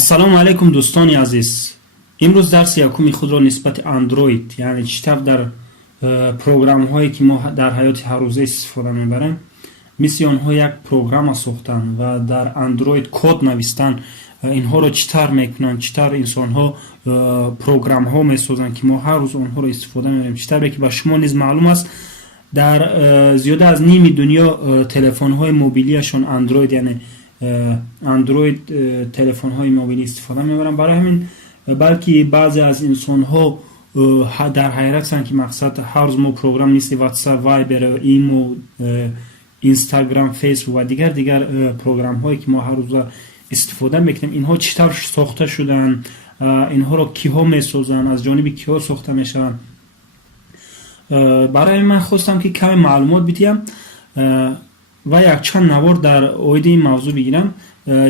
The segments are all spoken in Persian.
السلام علیکم دوستان عزیز. امروز درس یکمی خود را نسبت اندروید یعنی چطور در پروگرام هایی که ما در حیات هر روزه استفاده میبریم مثل آنها یک پروگرام ساختن و در اندروید کد نوشتن اینها را چطور میکنن، چطور انسان ها پروگرام ها میسازن که ما هر روز آنها را استفاده میبریم. چطور که به شما نیز معلوم است در زیاده از نیم دنیا تلفن های موبیلیشون اندروید یعنی اندروید تلفن های موبیلی استفاده میبرن. برای همین بلکه بعضی از انسان ها در حیرت هستند که مقصد هر روز ما پروگرام مثل واتساپ، وایبر، ایمو، اینستاگرام، فیسبوک و دیگر پروگرام هایی که ما هر روز استفاده میکنیم اینها چطور ساخته شدن، اینها رو کیها میسازن، از جانب کیها ساخته میشن. برای من خواستم که کمی معلومات بدیم و یک چند نوار در اوید این موضوع بگیرم.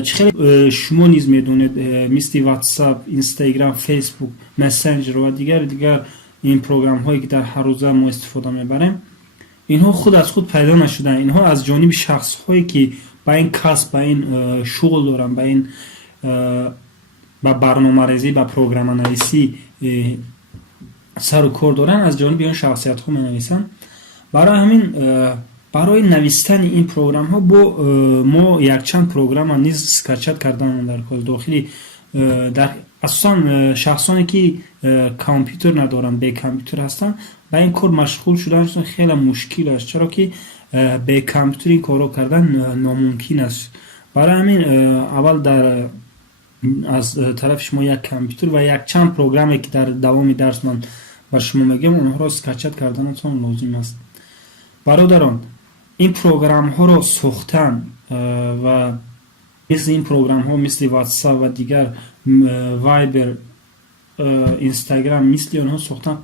خیلی شما نیز میدونید مثل واتساپ، اینستاگرام، فیسبوک، مسنجر و دیگر این پروگرام هایی که در هر روزه ما استفاده میبریم اینها خود از خود پیدا نشدن. اینها از جانب شخص هایی که با این کسب، با این شغل دارن، با این با برنامه‌ریزی، با پروگرام نویسی سر و کار دارن، از جانب این شخصیت ها می نویسن. برای همین برای نوشتن این پروگرام ها ما یک چند پروگرام نیز اسکچت کردن در کل داخلی. در اصلا شخصانی که کامپیوتر ندارن، به کامپیوتر هستن، با این کار مشغول شدن خیلی مشکل است، چرا که به کامپیوتر این کارو کردن ناممکن است. برای همین اول از طرف شما یک کامپیوتر و یک چند پروگرامی که در دوام درس من با شما میگم اونها را اسکچت کردنتون لازم است. برادران، این پروگرام ها رو ساختن و مثل این پروگرام ها مثل واتساپ و دیگر وایبر، اینستاگرام مثل اونها ساختن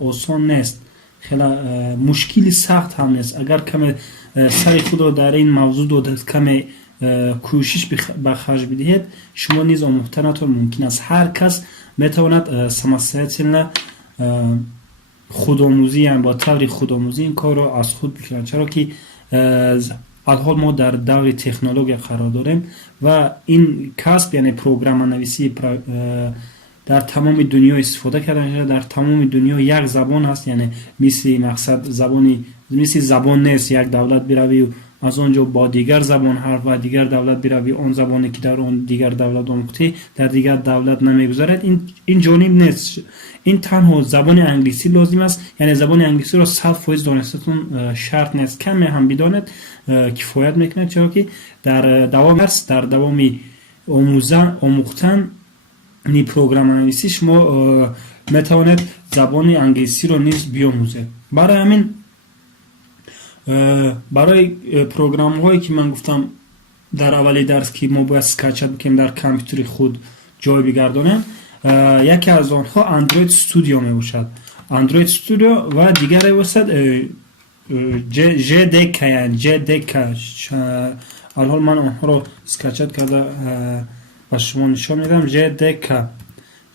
آسان نیست، خیلی مشکلی سخت هم نیست. اگر کمی سر خود رو در این موضوع دادید، کمی کوشش به خرج بدهید، شما نیز آموختنتون ممکن است. هر کس میتواند سماسیت خودآموزی هم با طور خودآموزی این کار رو از خود بکنند، چرا که الحال ما در دور تکنولوژی قرار داریم و این کسب یعنی پروگرام نویسی در تمام دنیا استفاده کردن شده. در تمام دنیا یک زبان هست، یعنی مثل مقصد مثل زبان نیست یک دولت بروی از آنجا با دیگر زبان حرف و دیگر دولت بروی آن زبانی که در آن دیگر دولت آموخته در دیگر دولت نمیگذارد. این جانب نیست. این تنها زبان انگلیسی لازم است، یعنی زبان انگلیسی را 100% دانستون شرط نیست، کمی هم بدانید کفایت میکنه، چرا که در دوام آموختن این پروگرام نویسی شما میتوانید زبان انگلیسی را نیز بیاموزید. برای همین برای پروگرام هایی که من گفتم در اولی درس که ما باید اسکچت بکنیم در کامپیوتر خود جای بگردانیم، یکی از آنها اندروید استودیو می باشد. اندروید استودیو و دیگر باشد JDK، یعنی JDK. الحال من آنها رو اسکچت کرده با شما نشان میدم.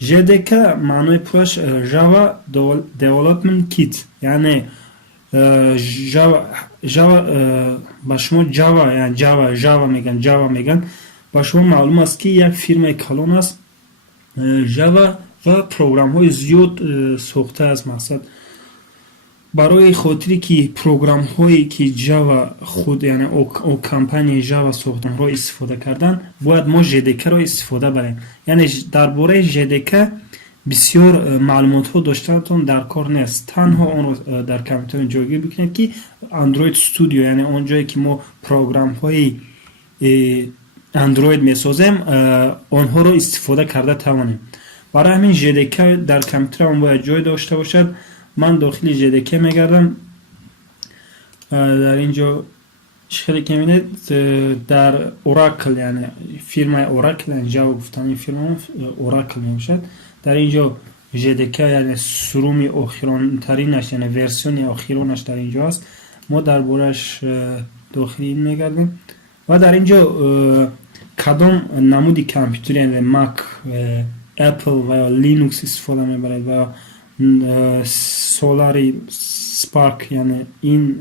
JDK معنی پوش Java Development Kit، یعنی جاوا با شما جاوا میگن. با شما معلوم است که یک فرم کلان است جاوا و پروگرام های زیاد ساخته است. مقصد برای خاطری که پروگرام هایی که جاوا خود یعنی او کمپانی جاوا ساختن را استفاده کردن، باید ما JDK را استفاده بریم. یعنی درباره JDK بسیار معلومات ها داشتنتون در کار نیست، تنها آن رو در کامپیوتر جایگیر بکنید که اندروید استودیو یعنی اون جایی که ما پروگرام های اندروید میسازیم آنها رو استفاده کرده توانیم. برای همین JDK در کامپیوتر هم باید جای داشته باشد. من داخل JDK میگردم. در اینجا خیلی کمینه در اوراکل، یعنی فرمای اوراکل، اینجا گفتم این فرما اوراکل میباشد. در اینجا JDK یعنی سرومی آخران ترینش یعنی ورسیون آخرانش در اینجا است. ما در بارش داخلی میگردیم و در اینجا کدام نمودی کامپیوتر یعنی مک، اپل و لینوکس استفاده میبرد و سولاری، سپارک، یعنی این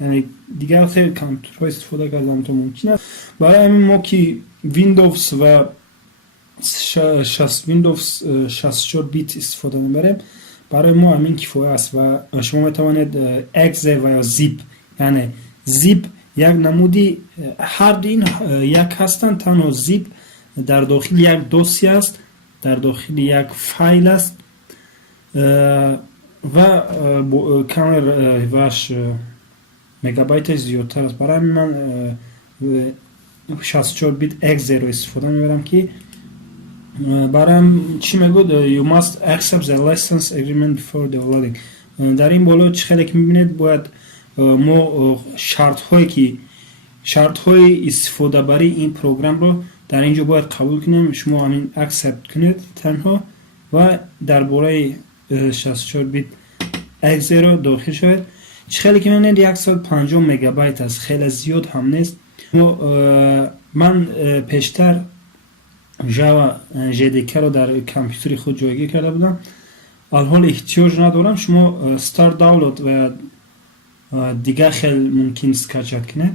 یعنی دیگر خیلی کامپیوترها استفاده کردن تو ممکنه. برای همین ما که ویندوز و ویندوز 64 بیت استفاده میبریم. برای ما همین کفایه است و شما میتوانید اگزه و یا زیپ، یعنی زیپ یک نمودی، هر دو این یک هستند. تنها زیپ در داخل یک دوسی است، در داخل یک فایل است و کامر واش مگابایت زیادتر است. برای من 64 بیت اگزه رو استفاده میبرم که برام چی میگود you must accept the license agreement before downloading. در این بالا چه خیلی که میبینید باید ما شرط های استفاده برای این پروگرام رو در اینجا باید قبول کنیم. شما همین accept کنید تنها و درباره 64 بیت اگزه رو داخل شود. چه خیلی که میبینید 150 مگابایت است، خیلی زیاد هم نیست. من پیشتر جاوا JDK رو در کامپیوتری خود جایگیر کرده بودم، الحال احتیاج ندارم. شما استارت دانلود و دیگه خیلی ممکن سکچت کنه.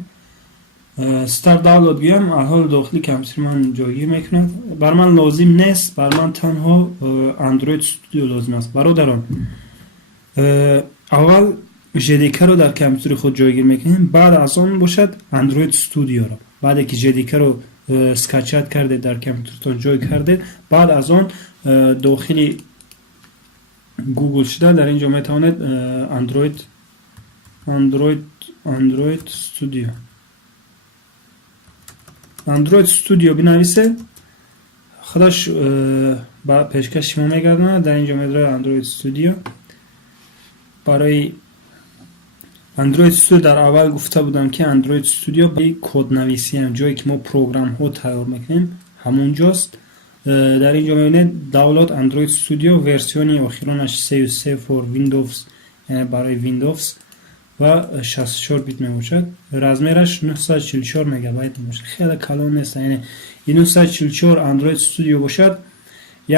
استارت دانلود بیام الحال داخلی کامپیوتر من جایگیر میکند. بر من لازم نیست، بر من تنها اندروید استودیو لازم است. برادران اول JDK رو در کامپیوتر خود جایگیر میکنیم، بعد از آن باشد اندروید استودیو رو. بعد که JDK رو سکچت کرده در کامپیوترتون جای کرده، بعد از آن داخلی گوگل شده در اینجا میتوانید اندروید استودیو بنویسید. خودش با پیشکش شما میگردونه. در اینجا میداره اندروید استودیو. برای اندروید استودیو در اول گفته بودم که اندروید استودیو برای کد نویسی هم، جایی که ما پروگرام ها تیار میکنیم همونجاست. در اینجا میبینید دانلود اندروید استودیو ورسیونی اخیرانش 33 فور ویندوز، یعنی برای ویندوز و 64 بیت میباشد. رزمیرش 944 مگابایت میباشد، خیلی کلان نیست. یعنی این 944 اندروید استودیو باشد،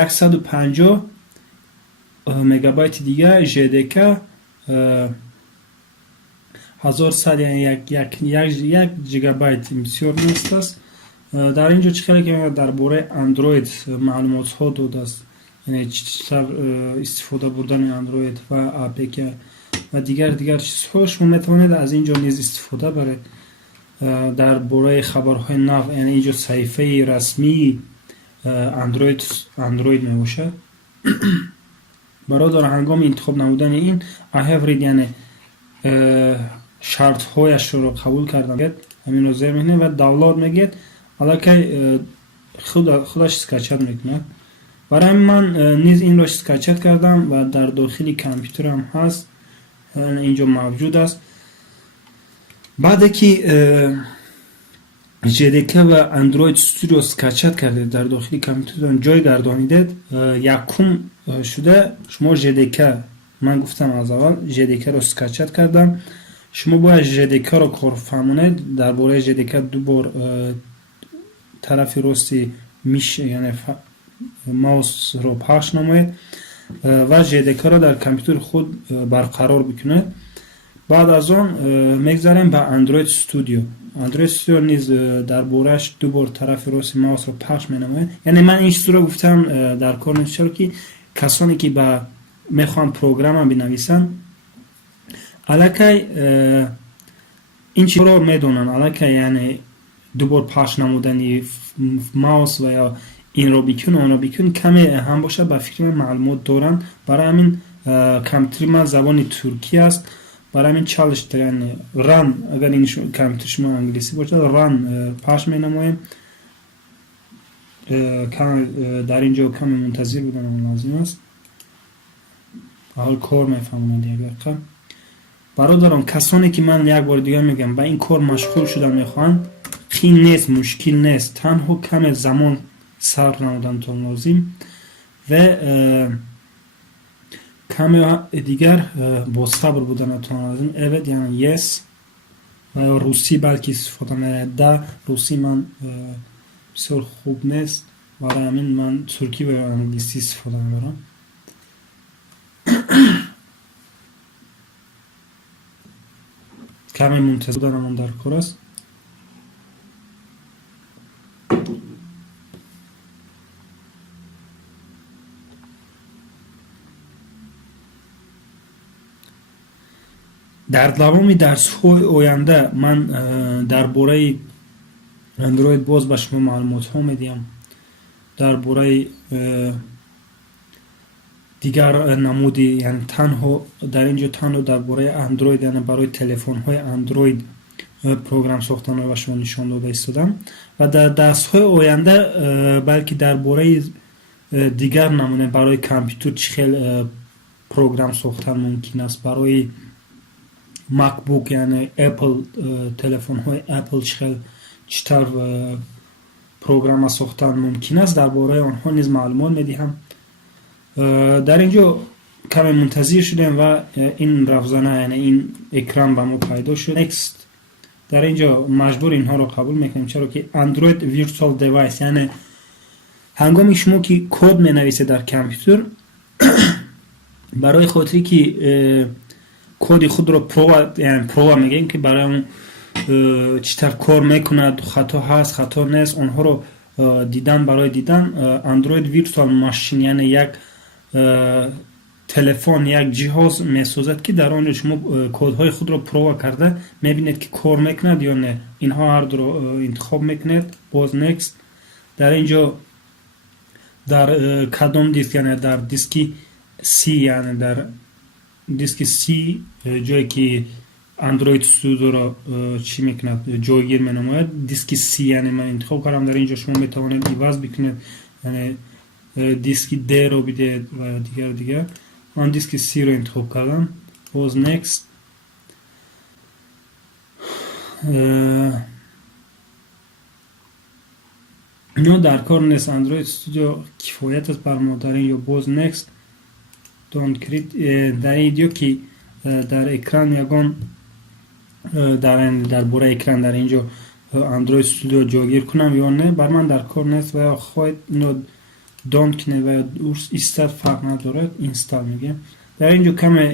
150 مگابایت دیگه JDK 1100 یعنی یک جیگابایت بسیار نیست است. در اینجا چه خیلی که درباره اندروید معلومات ها داده است، یعنی چطور استفاده بردن اندروید و اپلیکیشن و دیگر چیزها شما میتوانید از اینجا نیز استفاده برید. درباره خبرهای نو، یعنی اینجا صفحه رسمی اندروید می باشد. برادر هنگام انتخاب نمودن این I have read یعنی شرط هایش رو قبول کردم، همین رو زیر میکنه و دانلود میگید، حالا که خودش سکچت میکنه. برای من نیز این رو سکچت کردم و در داخلی کامپیوترم هست، اینجا موجود است. بعد که JDK و اندروید استودیو سکچت کرده در داخلی کامپیوترتون جای گردانیدید، یکم شده شما JDK، من گفتم از اول JDK رو سکچت کردم، شما باید JDK رو کار فهمونید. درباره JDK دو بار طرف راستی میشه، یعنی ماوس رو پخش نمایید و JDK رو در کامپیوتر خود برقرار بکنید. بعد از آن میگذاریم به اندروید استودیو. اندروید استودیو نیز درباره‌اش دو بار طرف راستی ماوس رو پخش مینماید. یعنی من این چیز رو گفتم در کار نشد که کسانی که با میخوان پروگرام بنویسن الکی این چیز رو میدونن، الکی یعنی دو بار پخش نمودن ماوس و یا این رو بکن اون رو بکن کمی هم باشه، با فکر من معلومات دارن. برای همین کامپیوتر من زبان ترکی است، برای همین چالش یعنی ران، اگر این کامپیوتر شما انگلیسی باشه ران پخش می نماییم. در اینجا کمی منتظر بودن لازم است، حال کار میفهمونند دیگر. برادران کسانی که من یک بار دیگه میگم با این کار مشغول شدن میخوان، خیلی نیست، مشکل نیست، تنها کم زمان صبر نمودن تون لازم و کم دیگر با صبر بودن تون لازم. evet یعنی yes و روسی بلکه استفاده میره. روسی من بسیار خوب نیست، برای همین من ترکی و انگلیسی استفاده میبرم. کمی منتظر بودنم در کار است. дар давоми дарсҳои оянда ман дар бораи Android боз ба шумо маълумотҳо медиҳам. Дар бораи дигар намуди, яъне танҳо дар ин ҷо танҳо дар бораи Android, яъне барои телефонҳои Android програм сохтанро ба шумо нишон дода истодам ва дар дарсҳои оянда балки дар бораи дигар намуне барои компютер чӣ хел програм сохтан мумкин аст, барои MacBook яъне Apple телефонҳои Apple чӣ хел чӣ тавр програма сохтан мумкин аст, дар бораи онҳо низ маълумот медиҳам. дар ин ҷо каме мунтазир шудем ва ин равзана, яъне ин экран ба мо пайдо шуд. Next. дар ин ҷо маҷбур инҳоро қабул мекунем, чаро ки Android Virtual Device, яъне ҳангоми шумо ки код менависед дар компютер, барои хотире ки коди худро прова мегӯем ки барои он чӣ тавр кор мекунад, хато ҳаст, хато нест, онҳоро дидан, барои дидан Android Virtual Machine, яъне як телефон, як ҷиҳоз месозад ки дар он ҷо шумо кодҳои худро прова карда мебинед ки кор мекунад ё не. Инҳо ҳардуро интихоб мекунед. Боз next. дар ин ҷо дар кадом диск, яъне дар диски C, яъне дар диски C ҷое ки Android Studio-ро чӣ мекунад, ҷойгир менамояд, диски C яъне ман интихоб кардам. дар ин ҷо шумо метавонед иваз бикунед, яъне диски D-ро бидед ва дигар. ман диски C-ро интихоб кардам. Боз next. ино дар кор нест. Android Studio кифоят аст бар мо. дар ин ҷо боз next. Don't create. дар ин ҷо ки дар экран ягон дар бораи экран дар ин ҷо Android Studio ҷойгир кунам ё не, бар ман дар кор нест ва хоҳед ино don't кинед ва истад фарқ надорад, install мегӯем. дар ин ҷо каме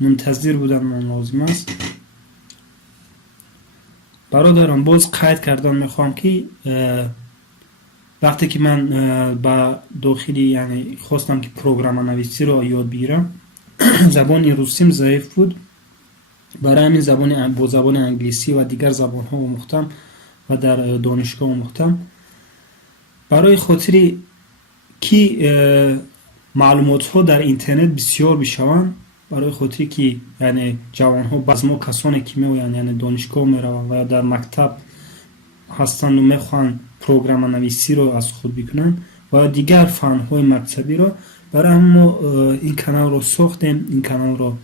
мунтазир будан лозим аст. бародарон, боз қайд кардан мехоҳам ки вақте ки ман ба дохили, яъне хостам ки программанависиро ёд бигирам, забони русим заиф буд. барои ҳамин бо забони англисӣ ва дигар забонҳо омӯхтам ва дар донишгоҳ омӯхтам. барои хотири ки маълумотҳо дар интернет бисёр бишаванд, барои хотире ки яъне ҷавонҳо, баъз мо касоне ки меоянд, яъне донишгоҳ мераванд ва дар мактаб ҳастанду мехоҳанд программанависиро аз худ бикунанд ва дигар фанҳои мактабиро, барои ҳамин мо ин каналро сохтем. ин каналро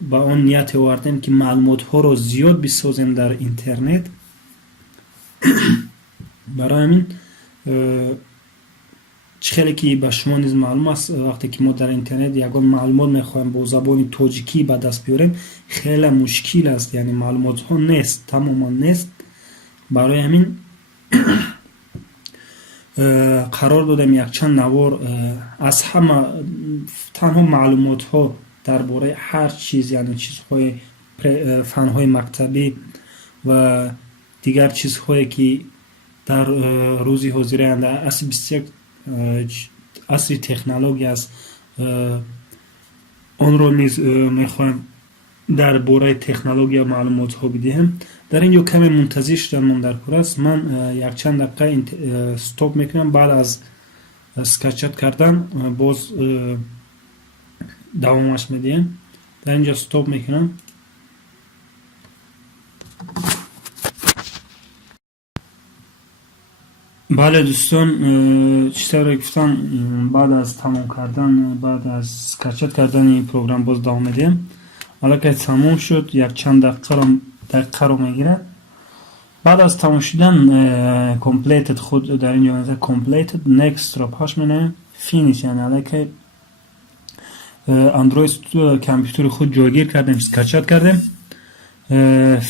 ба он ният овардем ки маълумотҳоро зиёд бисозем дар интернет. барои ҳамин чӣ хеле ки ба шумо низ маълум аст, вақте ки мо дар интернет ягон маълумот мехоҳем бо забони тоҷикӣ ба даст биёрем, хеле мушкил аст, яъне маълумотҳо нест, тамоман нест. барои ҳамин қарор додем якчанд навор аз ҳама танҳо маълумотҳо дар бораи ҳар чиз, яъне чизҳои фанҳои мактабӣ ва дигар чизҳое ки дар рӯзи ҳозираанд, асри технология аст, онро низ мехоҳем дар бораи технология маълумотҳо бидиҳем. дар ин ҷо каме мунтазир шудан мон дар кор аст. ман якчанд дақиқа стоп мекунам. баъд аз скачат кардан боз давомаш медиҳем. дар ин ҷо стоп мекунам. бале дӯстон, чӣ тавре гуфтам, баъд аз тамом кардан, баъд аз скачат кардани програм боз давом медиҳем. аллакай тамом шуд. якчанд дақиқаро мегирад. баъд аз тамом шудан completed худ дар ин ҷо completed next-ро паш менавем. finish, яъне аллакай Android компютери худ ҷойгир кардем, скачат кардем.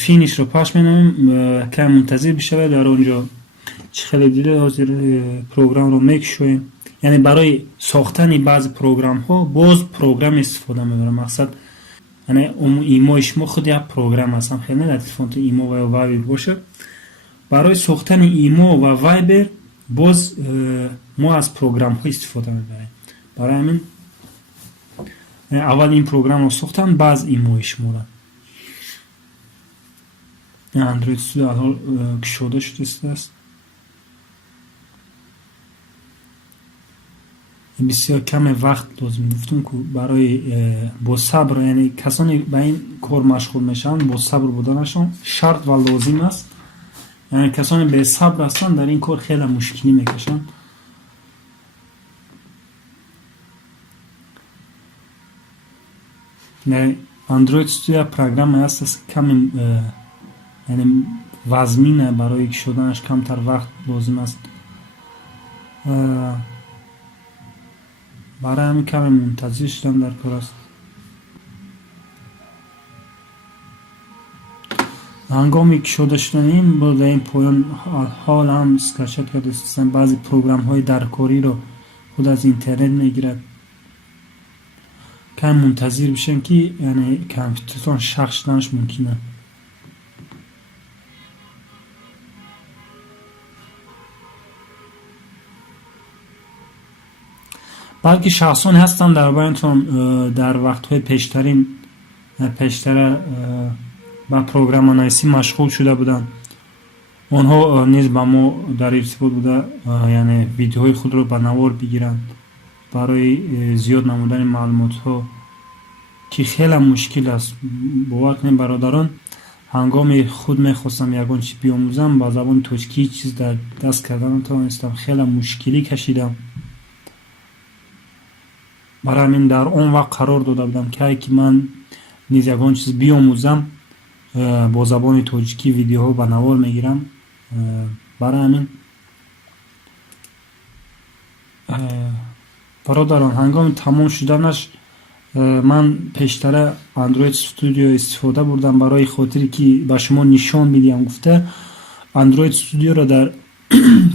finish-ро паш менавем. кам мунтазир бишавед. дар он ҷо чӣ хеле дида ҳозир програмро мекушоем. яъне барои сохтани баъзе програмҳо боз програм истифода мебарам. мақсад яъне имои шумо худ як програм аст. хеле не дар телефонтон имо ва вайбер бошад. барои сохтани имо ва вайбер боз мо аз програмҳо истифода мебарем. барои ҳамин اول این پروگرام رو ساختن بعد ایمو شمردن. اندروید استودیو الان کشوده شده است. بسیار کم وقت لازم گفتم که برای با صبر، یعنی کسانی به این کار مشغول میشن با صبر بودنشون شرط و لازم است. یعنی کسانی به صبر هستن در این کار خیلی مشکلی میکشن. نه اندروید استودیو پروگرام است کم، یعنی وزمینه برای شدنش کمتر وقت لازم است. برای همین کمی منتظر شدم در کار است. هنگامی که شده شدنیم با در این پایان حال هم اسکرشت کرده استن بعضی پروگرام های درکاری رو خود از اینترنت میگیرد. کم منتظر بشن که یعنی کامپیوترتون شخص شدنش ممکنه. بلکه شخصان هستن در بینتون در وقتهای پیشتر با پروگرام نویسی مشغول شده بودن. آنها نیز با ما در ارتباط بوده، یعنی ویدیوهای خود رو به نوار بگیرند برای زیاد نمودن معلومات ها که خیلی مشکل است. باور کنید برادران، هنگام خود میخواستم یگان چی بیاموزم با زبان توچکی چیز در دست کردن توانستم، خیلی مشکلی کشیدم. برای من در اون وقت قرار داده بودم که من نیز یگان چیز بیاموزم با زبان توچکی ویدیوها به نوار میگیرم. برای همین برادران هنگام تمام شدنش من پیشتر اندروید استودیو استفاده بردم برای خاطری که به شما نشان میدیم. گفته اندروید استودیو را در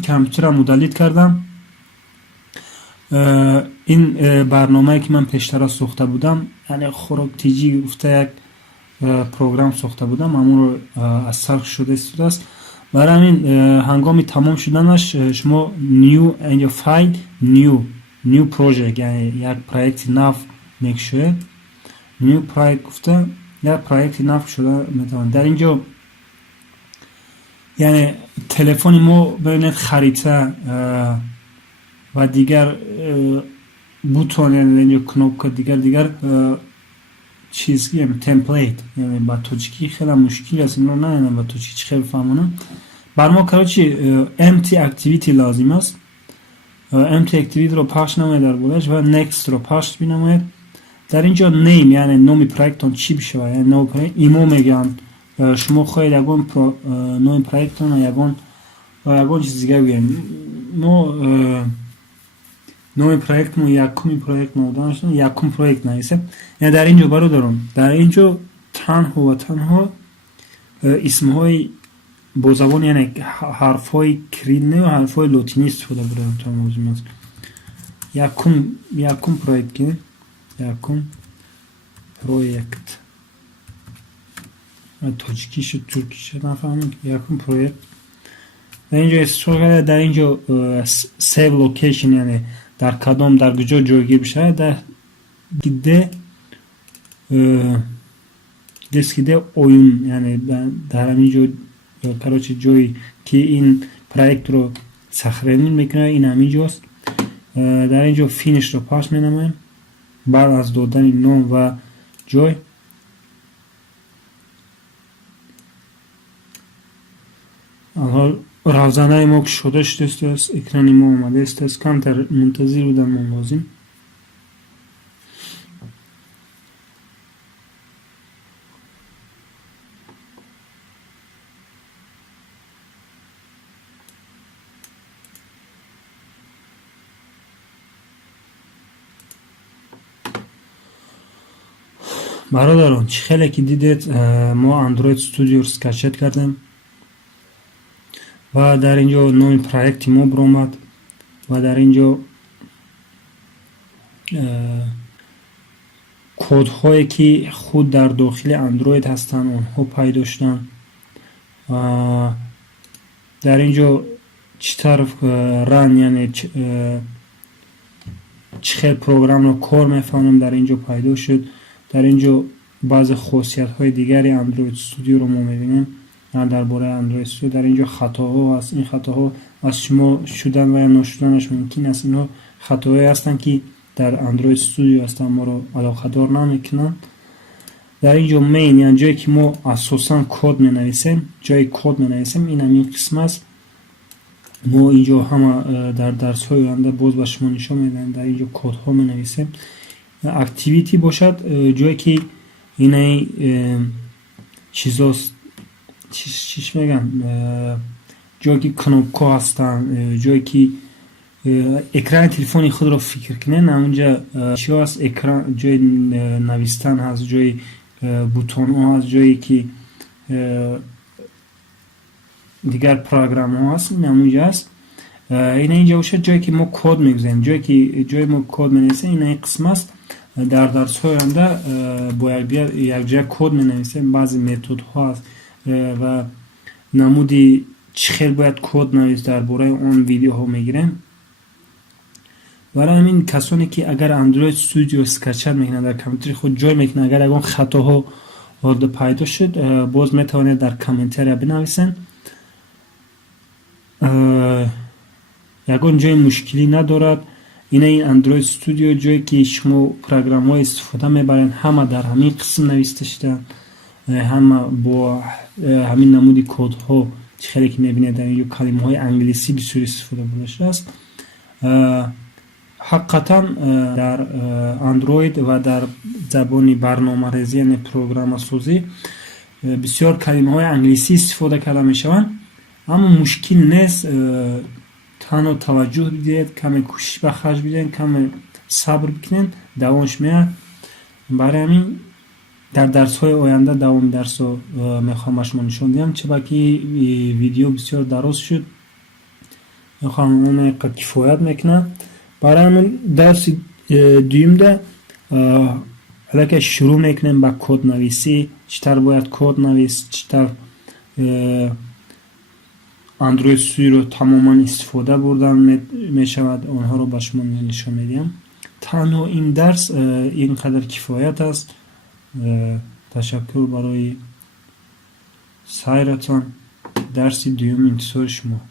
کامپیوترم مدلید کردم. این برنامه که من پیشتر ساخته بودم، یعنی خوراک تیجی گفته یک پروگرام ساخته بودم، امون رو از سرخ شده استفاده است. برای همین هنگامی تمام شدنش شما نیو and your file نیو پروژه، یعنی یک پروژه نو میشه. نیو پروژه گفته یک پروژه نو شده میتوان در اینجا، یعنی تلفن ما ببینید خریطه و دیگر بوتون، یعنی اینجا کنوب دیگر چیز که تمپلیت، یعنی با توچکی خیلی مشکل است اینو نه با توچکی خیلی فهمونم. بر ما کارچی empty activity لازم است. empty activity رو پخش نماید در بودش و next رو پخش بینماید. در اینجا name یعنی نومی پروژکتون چی بشه، یعنی نو پروژکت ایمو میگن. شما خواهید یگان نومی پروژکتون یگان چیز دیگه بگیم. نوع پروژکت مو یکمی پروژکت مودانش یکم پروژکت نیست. یعنی در اینجا برادران، در اینجا تنها اسمهای با زبان، یعنی حرفهای کرینه و حرفهای لاتینی استفاده بردم تا موضوع است. یکم پروژکت، یکم پروژکت توچکیش و ترکیش نفهمم. یکم پروژکت در اینجا استفاده. در اینجا سیو لوکیشن، یعنی در کدام در کجا جایگیر بشه. در دسکیده اوین، یعنی در همینجا کراچی جایی که این پروژکت رو سخرینی میکنه این همینجاست. در اینجا فینش رو پاس مینمایم بعد از دادن نام و جای. حال روزانه ما که شده شده است، اکرانی ما اومده است، کمتر منتظر بودن ما لازم. برادران چه خیلی که دیدید ما اندروید استودیو رو اسکچت کردیم و در اینجا نوع پروژکت ما برآمد و در اینجا کد هایی که خود در داخل اندروید هستن اونها پیدا شدن. در اینجا چه طرف رن، یعنی چه خیلی پروگرام رو کار میفهمم در اینجا پیدا شد. در اینجا بعض خاصیت های دیگری اندروید استودیو رو ما میبینیم. درباره اندروید استودیو در اینجا خطاها هست. این خطاها از شما شدن و یا نشدنش ممکن است. اینها خطاهایی هستند که در اندروید استودیو هستن، ما رو علاقه دار نمیکنن. در اینجا مین یعنی جایی که ما اساسا کد می نویسیم، جای کد می نویسیم، این همین قسم است. ما اینجا همه در درس های آینده باز به شما نشان میدن. در اینجا کد ها می نویسیم. اکتیویتی باشد جایی که این چیزاست، چیش میگن، جایی که کنوپکا هستن، جایی که اکران تلفنی خود را فکر کنین، اونجا چی هست؟ اکران، جای نویستن هست، جای بوتون ها هست، جایی که دیگر پروگرام ها هست، این همونجا هست. این اینجا باشه جایی که ما کد میگذاریم، جایی ما کد مینویسیم، این قسم است. در درس های آینده باید یک جای کد مینویسیم، بعضی متد ها هست و نمودی چخیل باید کد نویس درباره اون ویدیو ها میگیریم. برای همین کسانی که اگر اندروید استودیو اسکچر میکنن در کامپیوتر خود جای میکنن، اگر اون خطاها پیدا شد باز میتوانید در کامنتری بنویسن. یگان جای مشکلی ندارد. این اندروید استودیو جایی که شما پروگرام های استفاده میبرین همه در همین قسم نوشته شدن، همه با همین نمودی کد ها خیلی که میبینید در اینجا کلمه های انگلیسی بسیار استفاده بوده است. حقیقتا در اندروید و در زبان برنامه‌ریزی یعنی پروگرام سازی بسیار کلمه های انگلیسی استفاده کرده میشوند، اما مشکل نیست. تنها توجه بدید، کمی کوشش به خرج بدین، کمی صبر بکنین، دوامش میاد. برای همین در درس های آینده دوام درس رو میخوام شما نشون بدم. چه باکی ویدیو بسیار دراز شد، میخوام اون کفایت میکنه. برای همین درس دویم ده حالا که شروع میکنیم با کد نویسی، چطور باید کد نویس، چطور اندروید استودیو رو تماما استفاده بردن میشود، اونها رو به شما نشان میدم. تنها این درس اینقدر کفایت است. تشکر برای سایرتان. درس دوم انتظار شما.